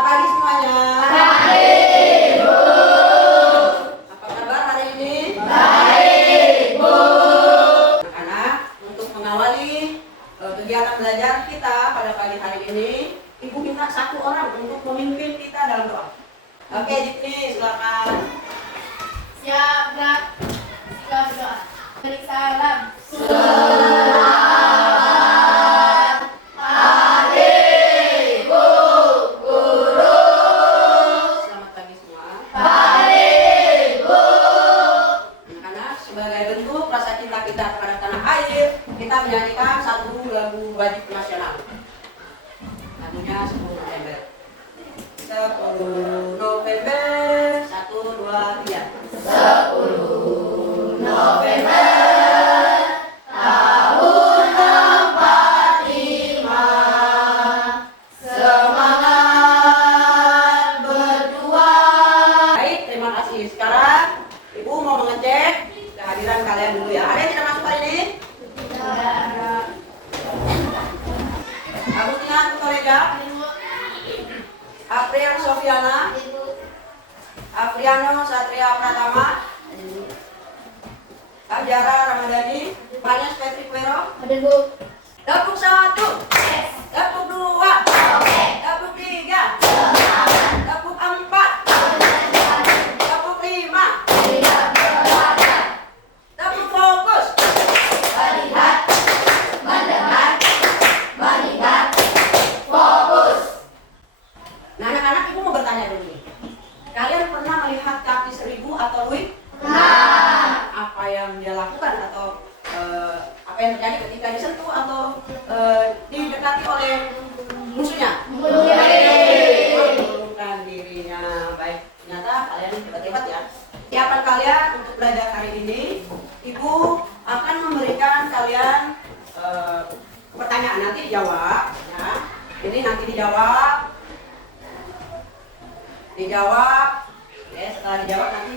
Pagi semuanya. Baik, Bu. Apa kabar hari ini? Baik, Bu. Anak-anak, untuk mengawali kegiatan belajar kita pada pagi hari ini, Ibu minta satu orang untuk memimpin kita dalam doa. Oke, Jipni, silakan. Siap, Kak. Siap, doa. Beri salam. Selamat pagi semua. Baik, Bu. Anak-anak, sebagai bentuk rasa cinta kita kepada tanah air, kita menyanyikan satu lagu wajib nasional. Lagunya 10 November. 10 November, 1, 2, 3. 10 November tahun 45. Semangat berjuang. Baik, terima kasih. Sekarang Ibu mau mengecek kehadiran kalian dulu ya. Ada yang tidak masuk hari ini? Agustina Tutoreja, April Sofiana, Afriano Satria Pratama, Arjara Ramadhani, Manes Patrick Wero. Dapuk 1, dapuk 2, dapuk 3, dapuk 4, dapuk 5, dapuk fokus. Melihat, mendengar, melihat, fokus. Nah, anak-anak, Ibu mau bertanya dulu nih. Kalian pernah melihat kaki 1000 atau Louis? Nah, Apa yang dia lakukan atau apa yang terjadi ketika disentuh atau didekati oleh musuhnya? Mengurungkan dirinya. Baik, ternyata kalian hebat-hebat ya. Siapan kalian untuk belajar hari ini, Ibu akan memberikan kalian pertanyaan, nanti dijawab ya. Ini nanti dijawab. Oke, setelah dijawab nanti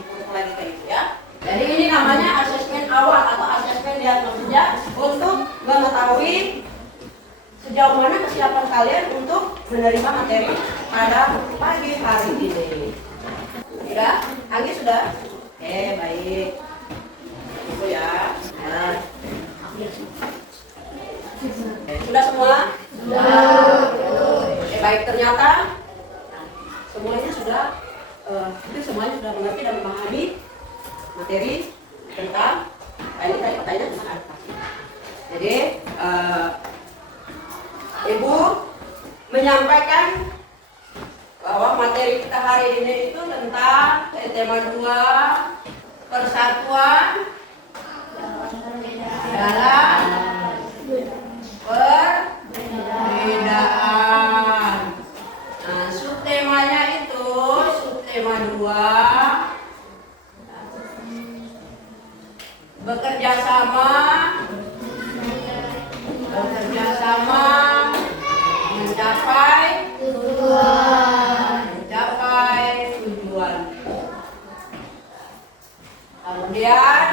diputar lagi ke Ibu ya. Jadi ini namanya asesmen awal atau asesmen diagnosisnya untuk mengetahui sejauh mana kesiapan kalian untuk menerima materi pada pagi hari ini. Sudah? Anggi sudah? Oke, baik. Itu ya. Nah. Sudah semua? Oke, baik, ternyata semuanya sudah mengerti dan memahami materi tentang ini tadi pertanyaan tentang adaptasi. Jadi Ibu menyampaikan bahwa materi kita hari ini itu tentang tema 2, persatuan dalam perbedaan. Nah, subtemanya itu subtema 2, bekerja sama mencapai tujuan. Kemudian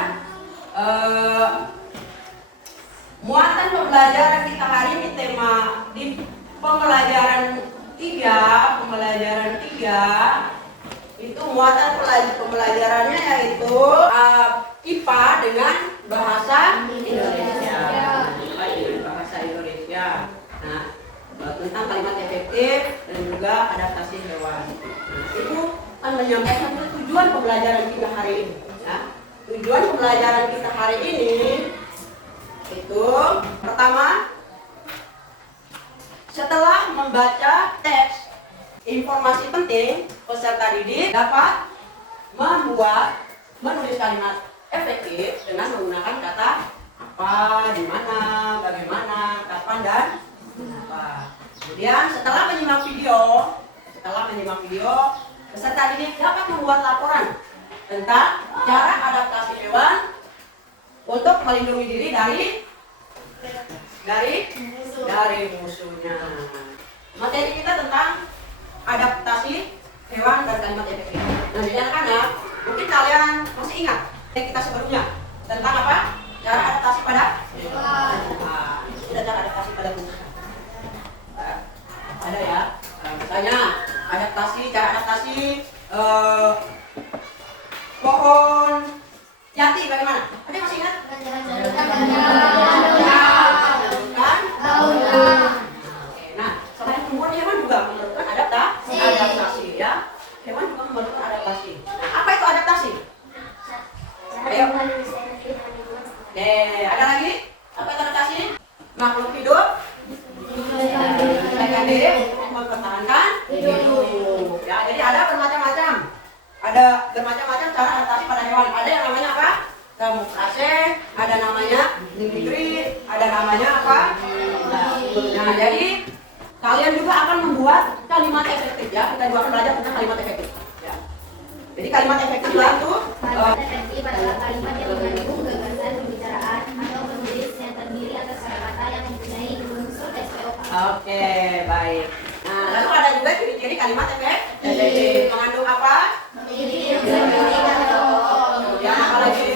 muatan pembelajaran kita hari ini tema di pembelajaran 3 itu muatan pembelajarannya yaitu IPA dengan bahasa Indonesia. IPA dengan bahasa Indonesia. Nah, tentang kalimat efektif dan juga adaptasi hewan. Ibu akan menyampaikan tujuan pembelajaran kita hari ini. Ya. Tujuan pembelajaran kita hari ini itu pertama, setelah membaca teks informasi penting, peserta didik dapat menulis kalimat efektif dengan menggunakan kata apa, di mana, bagaimana, kapan, dan apa. Kemudian setelah menyimak video, peserta didik dapat membuat laporan tentang cara adaptasi hewan untuk melindungi diri dari musuhnya. Materi kita tentang adaptasi hewan dan kalimat efektif. Nah, jadi anak-anak, mungkin kalian masih ingat kita sebelumnya tentang apa? Cara adaptasi pada hewan. Nah, itu sudah cara adaptasi pada musuh. Ada ya? Misalnya cara adaptasi pohon jati bagaimana? Ada yang masih ingat? Nah, selain tumbuhan, hewan juga memerlukan adaptasi ya. Hewan juga memerlukan adaptasi. Nah, apa itu adaptasi? Ayo. Oke, ada lagi? Apa itu adaptasi? Makhluk hidup menyesuaikan diri untuk mempertahankan hidup. Ya, jadi ada bermacam-macam. Ada bermacam-macam cara adaptasi pada hewan. Ada yang namanya apa? Kamuflase, ada namanya mimikri, ada namanya apa? Nah, jadi kalian juga akan membuat kalimat efektif ya. Kita juga akan belajar tentang kalimat efektif. Ya. Jadi kalimat efektif itu Efektif adalah kalimat yang mengandung gagasan pembicaraan atau menulis yang terdiri atas kata-kata yang mempunyai unsur SPOK. Oke, baik. Nah, lalu ada juga ciri-ciri kalimat efektif. Mengandung apa? Kemudian apa lagi?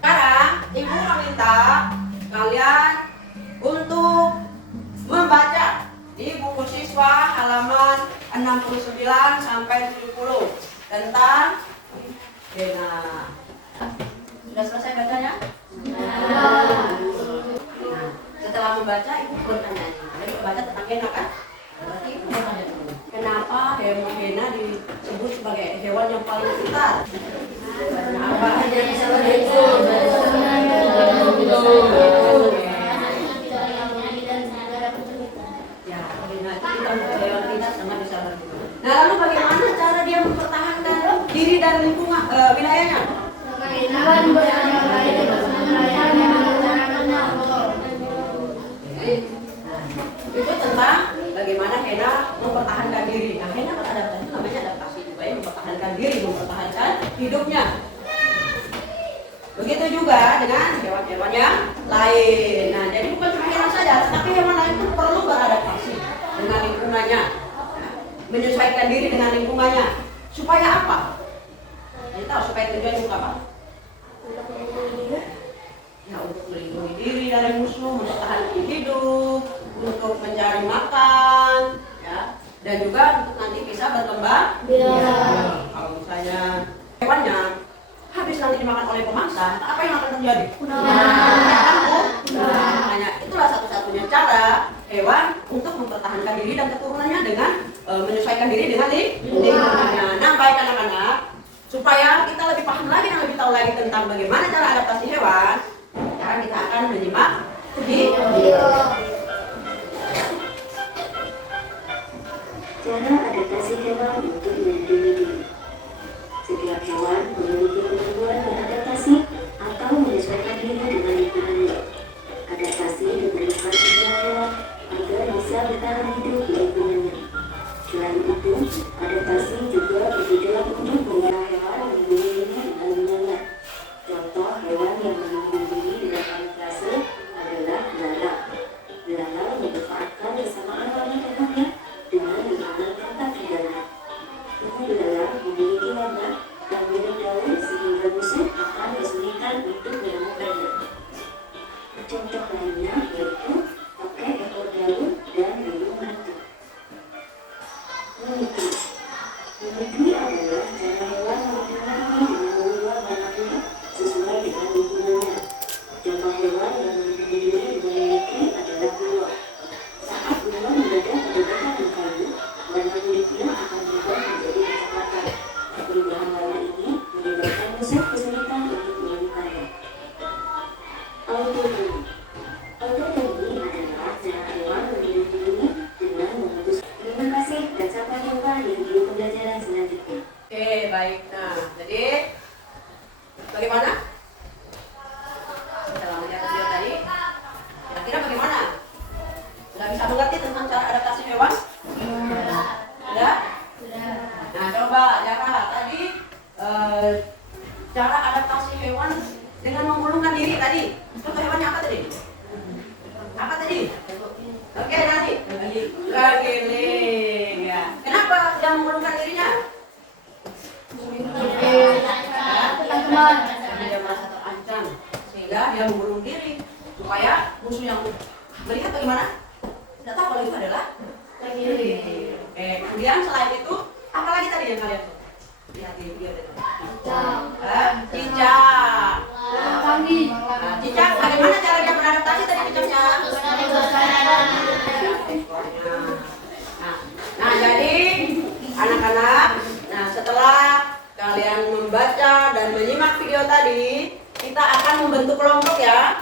Sekarang Ibu meminta kalian untuk membaca di buku siswa halaman 69 sampai 70 tentang sudah selesai bacanya? Setelah membaca Ibu bertanya. Jadi membaca tentang Hena kan? Berarti Ibu bertanya dulu. Kenapa Hena disebut sebagai hewan yang paling pintar? Kenapa? Ya, Hena itu kita hewan pintar sama bisa berguna. Nah, lalu bagaimana cara dia mempertahankan diri dan lingkungan wilayahnya? Itu tentang bagaimana Hena mempertahankan diri. Nah, Hena beradaptasi itu namanya adaptasi juga ya, mempertahankan diri, mempertahankan hidupnya. Begitu juga dengan hewan-hewan yang lain. Nah, jadi bukan cuma Hena saja, tetapi hewan lain pun perlu beradaptasi dengan lingkungannya, menyesuaikan diri dengan lingkungannya. Supaya apa? Kita tahu supaya tujuan untuk apa? Ya, untuk melindungi diri dari musuh, mempertahankan hidup, untuk mencari makan, ya, dan juga untuk nanti bisa berkembang. Kalau misalnya hewannya habis nanti dimakan oleh pemangsa, apa yang akan terjadi? Makanya itulah satu-satunya cara hewan untuk mempertahankan diri dan keturunannya dengan menyesuaikan diri dengan lingkungannya. Nah, baik anak-anak, supaya kita lebih paham lagi dan lebih tahu lagi tentang bagaimana cara adaptasi hewan, sekarang kita akan menyimak video. Cara adaptasi hewan untuk melindungi diri. Setiap hewan memiliki kemampuan beradaptasi atau menyesuaikan diri dengan lingkungannya. Adaptasi diperlukan setiap hewan agar bisa bertahan hidup di lingkungannya. Selain itu, adaptasi juga bertujuan untuk memelihara hewan melindungi diri dengan lingkungannya. Contoh hewan yang melindungi diri dengan kamuflase adalah belalang. Belalang memanfaatkan kesamaan warna tubuhnya dengan lingkungan tempat tinggalnya. Tubuh belalang memiliki warna yang beda daun sehingga musuh akan kesulitan untuk menemukannya. Contoh lainnya yaitu pakai ekor daun dan burung hantu. Mimikri. Mimikri adalah cara hewan melindungi diri dengan mengubah warna kulit sesuai dengan lingkungannya. Contoh hewan yang melindungi diri dengan mimikri adalah beruang. Saat beruang berada pada bahan kayu, warna kulitnya akan berubah menjadi kecoklatan. Perubahan warna ini menyebabkan musuh kesulitan untuk menemukannya. Autonomi. Autonomi adalah cara hewan melindungi diri dengan memutus. Terima kasih dan sampai jumpa di video pembelajaran selanjutnya. Oke, baik. Nah, jadi bagaimana? Setelah melihat video tadi, kira-kira bagaimana? Sudah bisa mengerti tentang cara adaptasi hewan? Sudah? Nah, coba Jaka tadi cara adaptasi hewan dengan menggulungkan diri tadi. Contoh hewannya apa tadi? Apa tadi? Oke, nanti kegiling ya. Kenapa dia menggulungkan dirinya? musuh yang melihat bagaimana? Tidak tahu kalau itu adalah kiri. Oke, kemudian selain itu apa lagi tadi yang kalian tuh? Lihat di video itu. Cicak. Cicak, bagaimana cara dia beradaptasi tadi cicaknya? Nah, jadi anak-anak, nah setelah kalian membaca dan menyimak video tadi, kita akan membentuk kelompok ya.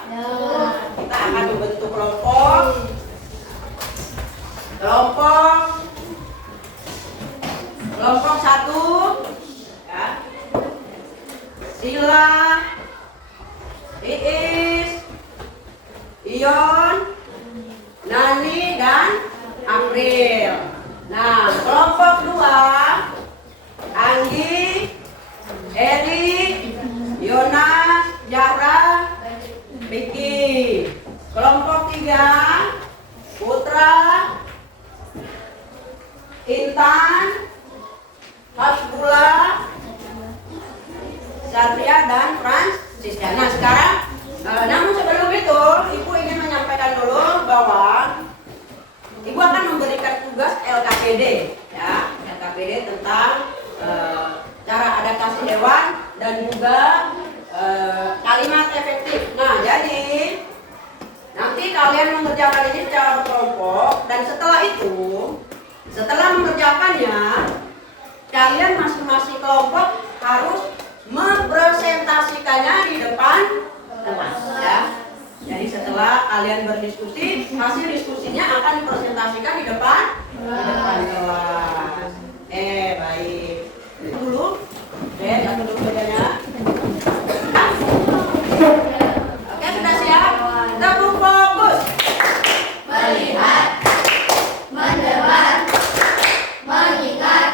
Kita akan membentuk kelompok. Kelompok 1 ya. Sila, Iis, Ion, Nani dan April. Nah, kelompok 2 Anggi, Eri, Yonas, Zahra, Vicky. Kelompok 3 Putra, Intan, Hasbullah, Satria dan Francisca. Nah sekarang, namun sebelum itu, Ibu ingin menyampaikan dulu bahwa Ibu akan memberikan tugas LKPD, ya, LKPD tentang cara adaptasi hewan dan juga kalimat efektif. Nah jadi nanti kalian mengerjakan ini secara berkelompok dan setelah mengerjakannya, kalian masing-masing kelompok harus mempresentasikannya di depan kelas ya. Jadi setelah kalian berdiskusi, hasil diskusinya akan dipresentasikan di depan kelas. Baik. Dulu, jatuh dulu bedanya. Oke, sudah siap? Tepuk fokus. Melihat, mendengar, mengingat,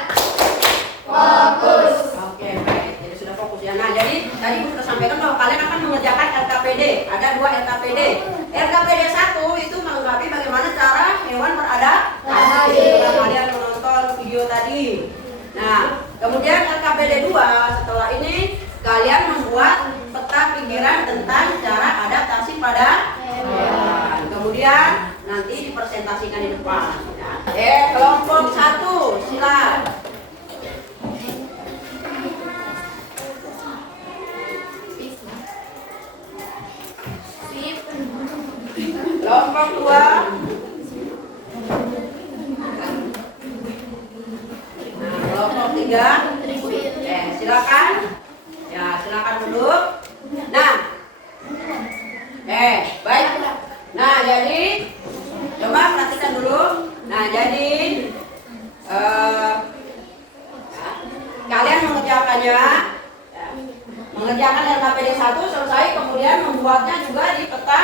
fokus. Oke, baik. Jadi sudah fokus ya. Nah, jadi tadi Ibu sudah sampaikan bahwa kalian akan mengerjakan LKPD. Ada 2 LKPD. LKPD 1 itu melengkapi bagaimana cara hewan beradaptasi. Setelah kalian menonton video tadi. Nah, kemudian LKPD 2 setelah ini kalian membuat peta pikiran tentang cara adaptasi pada hewan. Kemudian nanti dipresentasikan di depan. Kelompok 1, silakan. Kelompok 2. Nah, kelompok 3. Silakan. Ya, silakan duduk. Nah. Baik. Nah, jadi coba perhatikan dulu. Nah, jadi kalian mengerjakannya, mengerjakan LKPD 1 selesai, kemudian membuatnya juga di peta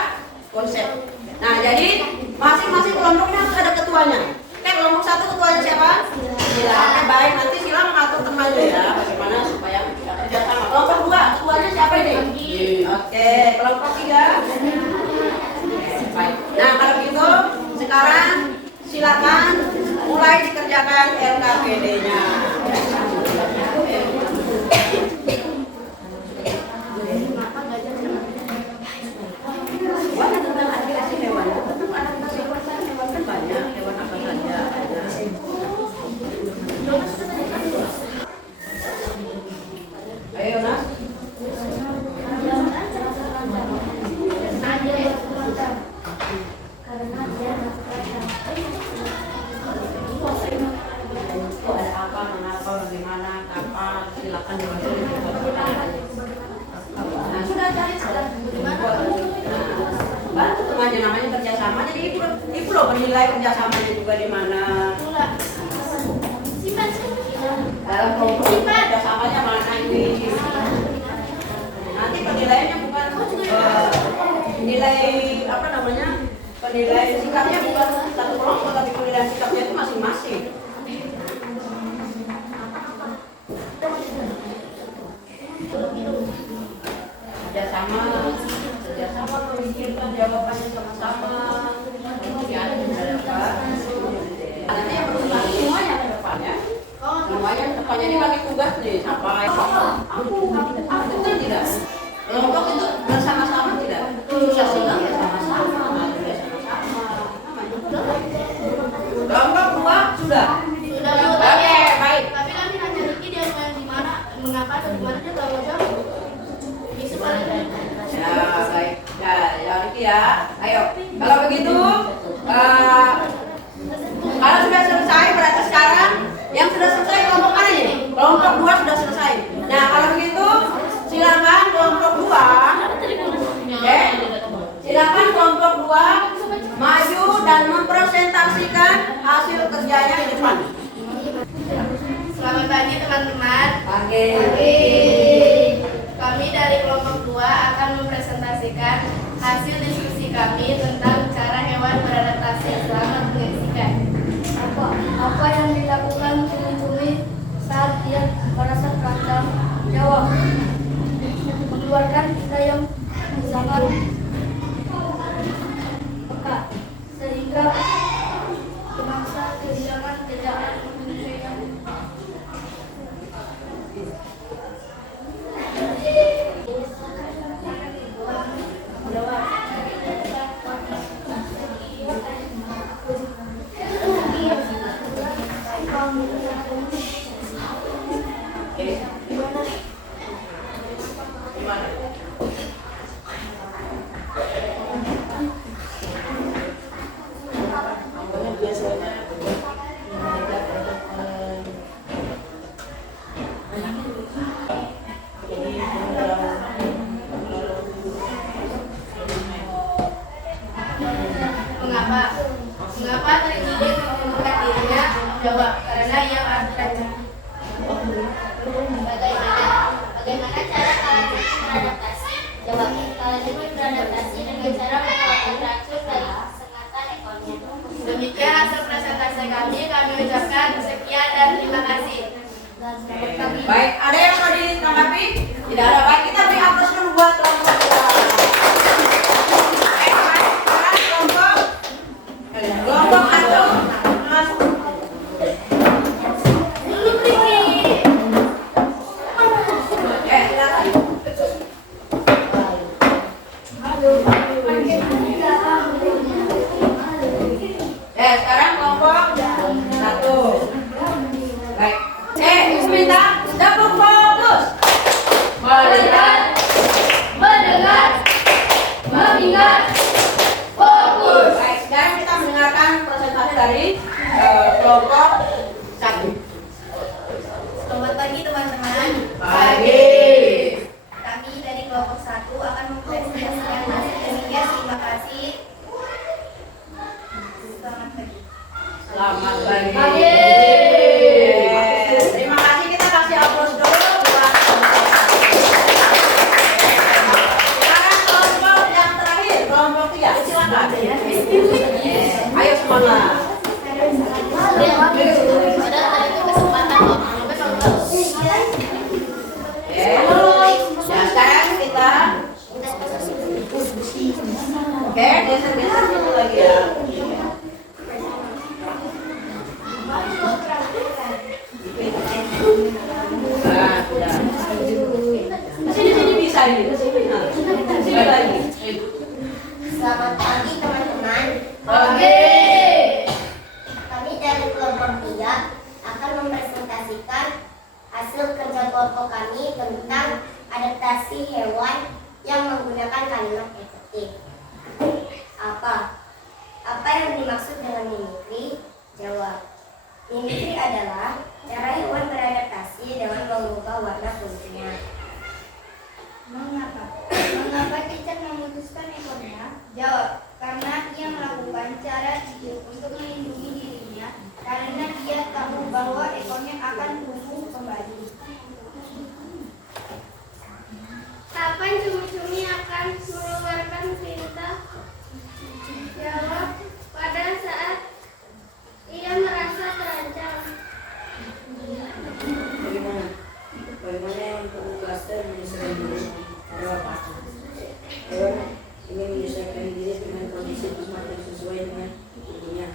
konsep. Nah, jadi masing-masing kelompoknya harus ada ketuanya. Kelompok 1 ketuanya siapa? Sila. Baik, nanti Sila mengatur temannya ya, bagaimana supaya bisa kerjasama. Kelompok 2 ketuanya siapa ini? Oke, kelompok 3. Baik. Nah, kalau gitu sekarang silakan mulai dikerjakan LKPD-nya. Bukan tentang adaptasi hewan, tentang adaptasi hewan kan banyak, hewan apa saja ada. Ayo Nas. Ada apa, mengapa, bagaimana, kapan, silakan dimasukkan. Nah, sudah cari bantu temannya, namanya kerjasama. Jadi ibu loh menilai kerjasamanya juga di mana. Dalam kelompok kerjasamanya mana ini. Nanti penilaiannya bukan nilai apa namanya, penilaian sikapnya bukan satu kelompok, tapi penilaian sikapnya itu masing-masing. Kerjasama memikirkan jawabannya sama-sama. Kemudian dapat nanti yang berusaha semuanya ke depannya. Semuanya ke depannya ini bagi tugas nih sampai aku betul tidak? Kelompok itu bersama-sama tidak? Susah sih ya sama-sama. sudah? Sudah Bu. Oke, baik. Tapi kami nanya Riki dia main di mana, mengapa atau di mana dia tahu jauh. Bisa paling. Ya, baik. Ya, Riki ya. Ayo. Kalau begitu, kalau sudah selesai berarti sekarang yang sudah selesai kelompok mana ini? Kelompok 2 sudah selesai. Nah, kalau begitu silakan kelompok 2. Silakan kelompok 2 maju dan mempresentasikan hasil kerjanya di depan. Selamat pagi teman-teman. Pagi. Kami dari kelompok 2 akan mempresentasikan hasil diskusi kami tentang cara hewan beradaptasi. Selamat menyaksikan. Apa yang dilakukan cumi-cumi saat dia merasa terancam? Jawab. Mengeluarkan kita yang sangat peka sehingga bangsa kehilangan keadaan manusia. Mengapa terjadi membuka dirinya? Jawab, karena ia terancam. Bagaimana cara kalajumun beradaptasi? Jawab, kalajumun beradaptasi dengan cara mengeluarkan racun dari sengatan ekornya. Demikian hasil presentasi kami ucapkan sekian dan terima kasih. Baik, ada yang mau ditanggapi? Tidak ada. Baik, kita beri aplaus dulu buat kelompok 2. Kelompok 1. Sekarang kelompok 1. Baik. Bismillah, dapur fokus. Melihat, mendengar, mengingat, fokus. Baik, sekarang kita mendengarkan presentasi dari kelompok 1. Selamat pagi teman-teman. Pagi. Kami dari kelompok 1 akan mempresentasikan hasil demikian. Terima kasih. Selamat pagi. Selamat pagi. Pagi. Terima kasih, kita kasih aplaus dulu buat kelompok 1. Sekarang kelompok yang terakhir, kelompok 3. Silakan. Ayo semangat. Ya, sekarang kita geser-geser dulu lagi ya. Nah, udah. Sini bisa ini. Sini lagi. Selamat pagi teman-teman. Oke. Kami dari kelompok 3 akan mempresentasikan hasil kerja kelompok kami tentang adaptasi hewan yang menggunakan kalimat efektif. Apa yang dimaksud dengan mimikri? Jawab. Mimikri adalah cara hewan beradaptasi dengan mengubah warna kulitnya. Mengapa cicak memutuskan ekornya? Jawab, karena ia melakukan cara cium untuk melindungi dirinya karena dia tahu bahwa ekornya akan tumbuh kembali. Kapan cumi-cumi akan mengeluarkan perintah? Jawab, pada saat ia merasa terancam. Bagaimana untuk klaster menyesuaikan diri? Apa? Hewan ingin menyesuaikan diri dengan kondisi tempat yang sesuai dengan tubuhnya.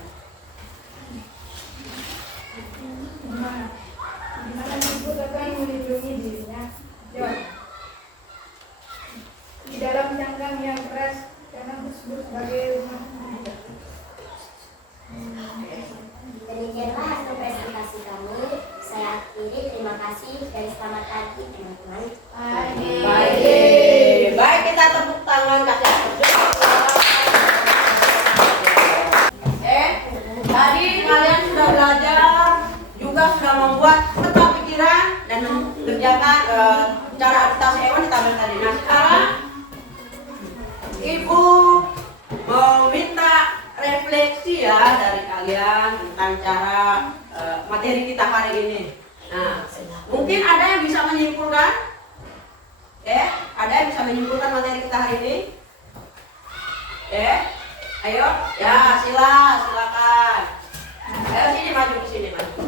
pagi teman-teman. Baik, kita tepuk tangan kasih tepuk. Tadi kalian sudah belajar, juga sudah membuat peta pikiran dan mengerjakan cara adaptasi hewan di tabel tadi. Nah sekarang Ibu meminta refleksi ya dari kalian tentang cara materi kita hari ini. Nah, mungkin ada yang bisa menyimpulkan? Ada yang bisa menyimpulkan materi kita hari ini? Ayo, ya silakan. Ayo sini maju ke sini maju.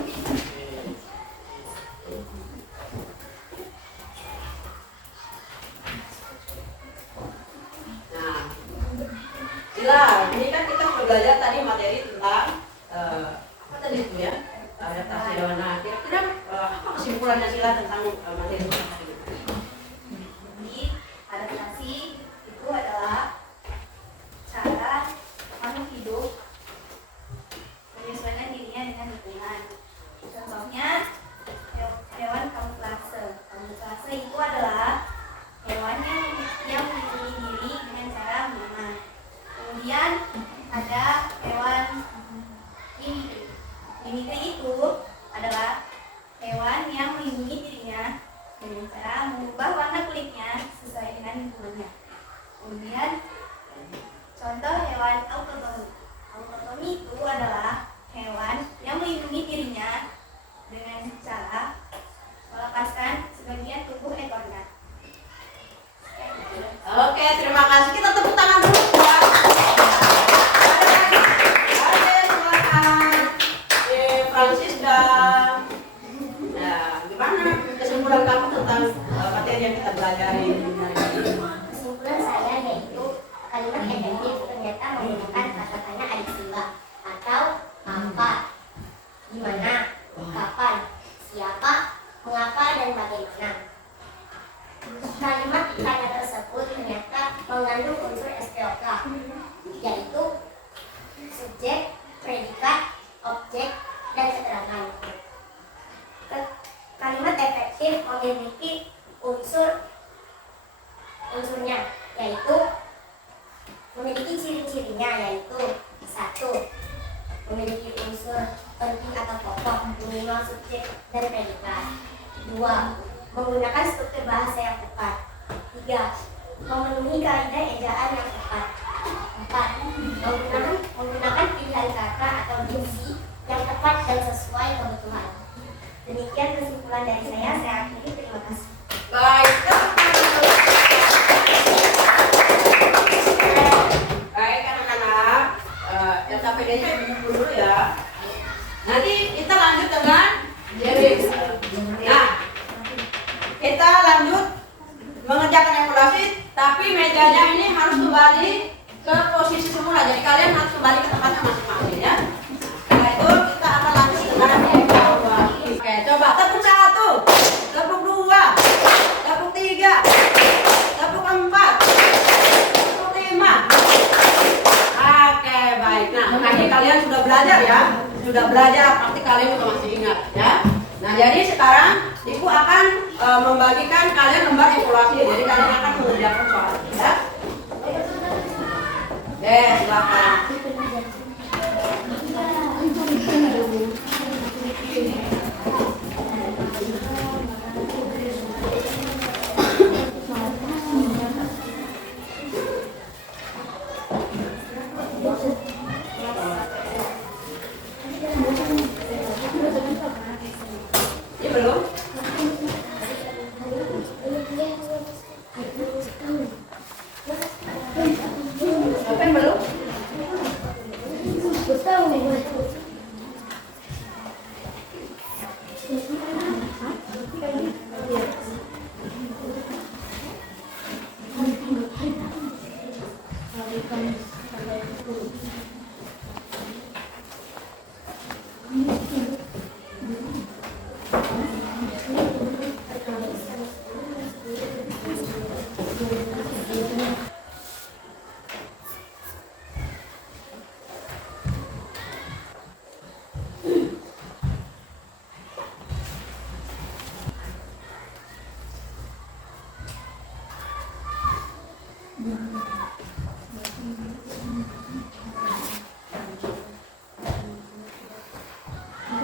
Nah, ini kan kita sudah belajar tadi materi tentang apa tadi itu ya? Adaptasi hewan. Nah, kira-kira apa kesimpulannya Sila tentang materi kita hari ini? Jadi, adaptasi itu adalah cara makhluk hidup menyesuaikan dirinya dengan lingkungan. Contohnya, hewan kamuflase. Kamuflase itu adalah hewan yang melindungi diri dengan cara mengaman. Kemudian ada hewan mimikri. Mimikri itu adalah hewan yang melindungi dirinya dengan cara mengubah warna kulitnya sesuai dengan lingkungannya. Kemudian contoh hewan autotomi. Autotomi itu adalah hewan yang melindungi dirinya dengan cara melepaskan sebagian tubuh ekornya. Oke, terima kasih. Kita tepuk tangan dulu ya. Silakan. Francisca. Nah, gimana kesimpulan kamu tentang materi yang kita pelajari hari ini? Kesimpulan saya yaitu kalimat efektif ternyata menggunakan kata tanya adisiwa atau apa, di mana, kapan, siapa, mengapa, dan bagaimana. Kalimat tanya tersebut ternyata mengandung unsur SPOK, yaitu subjek, predikat, objek, dan keterangan. Kalimat efektif memiliki unsurnya, yaitu memiliki ciri-cirinya, yaitu 1. Memiliki unsur penting atau pokok minimal subjek dan predikat. 2. Menggunakan struktur bahasa yang tepat. 3. Memenuhi kaidah ejaan yang tepat. 4. Menggunakan pilihan kata atau diksi yang tepat dan sesuai kebutuhan. Demikian kesimpulan dari saya akhiri. Terima kasih. Baik, baik anak-anak, LKPD-nya dulu ya. Nanti kita lanjut dengan jadi. Nah, kita lanjut mengerjakan evaluasi, tapi mejanya ini harus kembali ke posisi semula. Jadi kalian harus kembali ke tempatnya masing-masing ya. Setelah itu kita akan lanjut dengan evaluasi. Oke, coba tepuk 1, tepuk 2, tepuk 3, tepuk 4, tepuk 5. Oke, baik. Nah, tadi kalian sudah belajar ya. Sudah belajar, pasti kalian juga masih ingat ya. Nah, jadi sekarang Ibu akan membagikan kalian lembar evaluasi. Jadi kalian akan mengerjakan soal ya. Silakan. Ini belum? Open belum?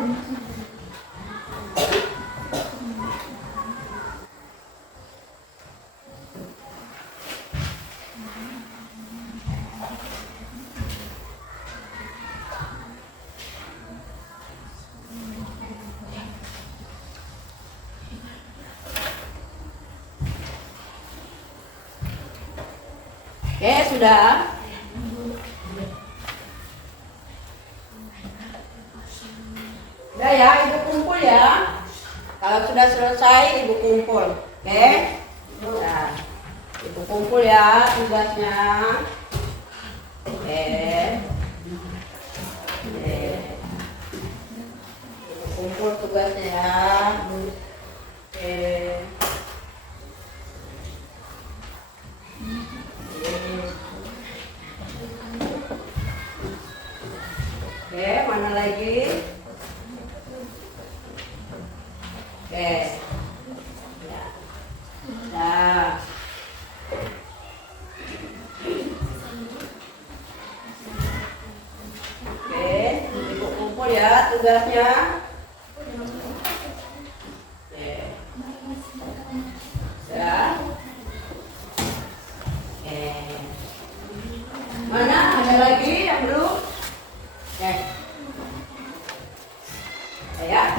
Oke, sudah. Udah ya, ibu kumpul ya. Kalau sudah selesai, ibu kumpul. Oke? Nah, ibu kumpul ya tugasnya. Oke. Oke. Ibu kumpul tugasnya ya. Oke. Oke, mana lagi? Oke. Ya. Nah. Oke, ibu kumpul ya tugasnya. Oke. Ya. Oke. Mana ada lagi yang belum? Oke. Ya.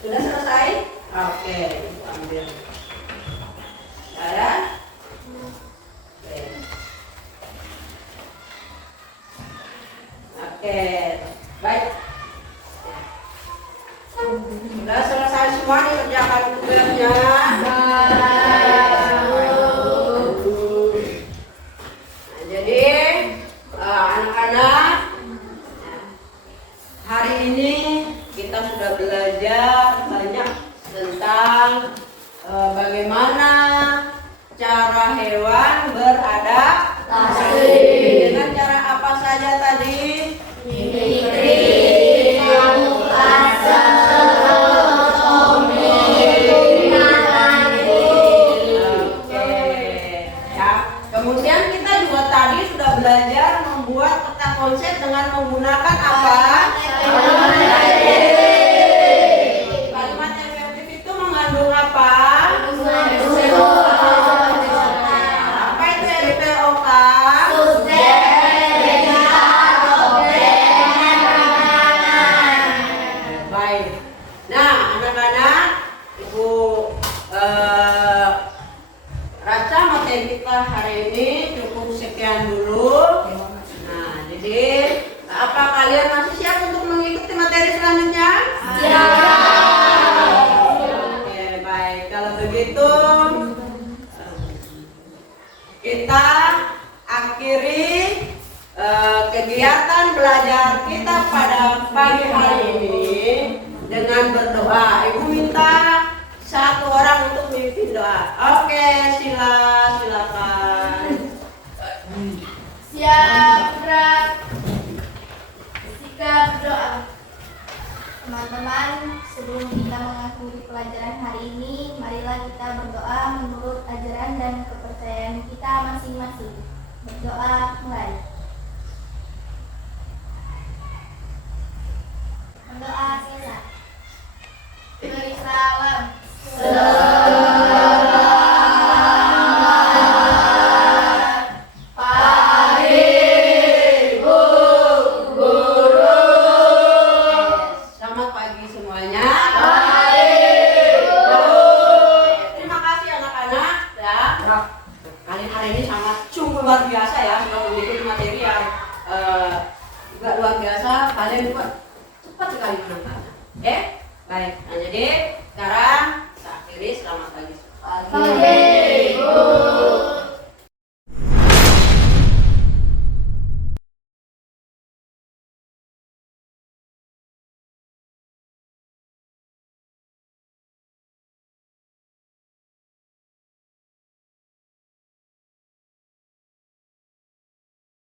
Sudah selesai? Oke, ibu ambil. Ada? Oke. Oke, baik. Sudah selesai semua dikerjakan tugasnya. Nah, jadi anak-anak, hari ini kita sudah belajar banyak tentang bagaimana cara hewan beradaptasi. Dengan cara apa saja tadi? Kemudian kita juga tadi sudah belajar membuat peta konsep dengan menggunakan apa? Kalimat efektif itu mengandung apa? Apa itu RPOK? Baik. Nah, anak-anak, Ibu rasa materi kita hari ini cukup sekian dulu. Nah, jadi apa kalian masih siap untuk mengikuti materi selanjutnya? Oke, baik. Kalau begitu kita akhiri kegiatan belajar kita pada pagi hari ini dengan berdoa. Ibu minta satu orang untuk memimpin doa. Oke, silakan. Siap, gerak. Sikap doa. Teman-teman, sebelum kita mengakhiri pelajaran hari ini, marilah kita berdoa menurut ajaran dan kepercayaan kita masing-masing. Berdoa mulai. Berdoa selesai. Beri salam. Selamat pagi semuanya. Terima kasih anak-anak ya. Kalian hari ini sangat sungguh luar biasa ya, sudah mengikuti materi yang juga luar biasa. Kalian juga cepat sekali menangkapnya. Oke? Baik. Nah, jadi sekarang kita akhiri. Selamat pagi.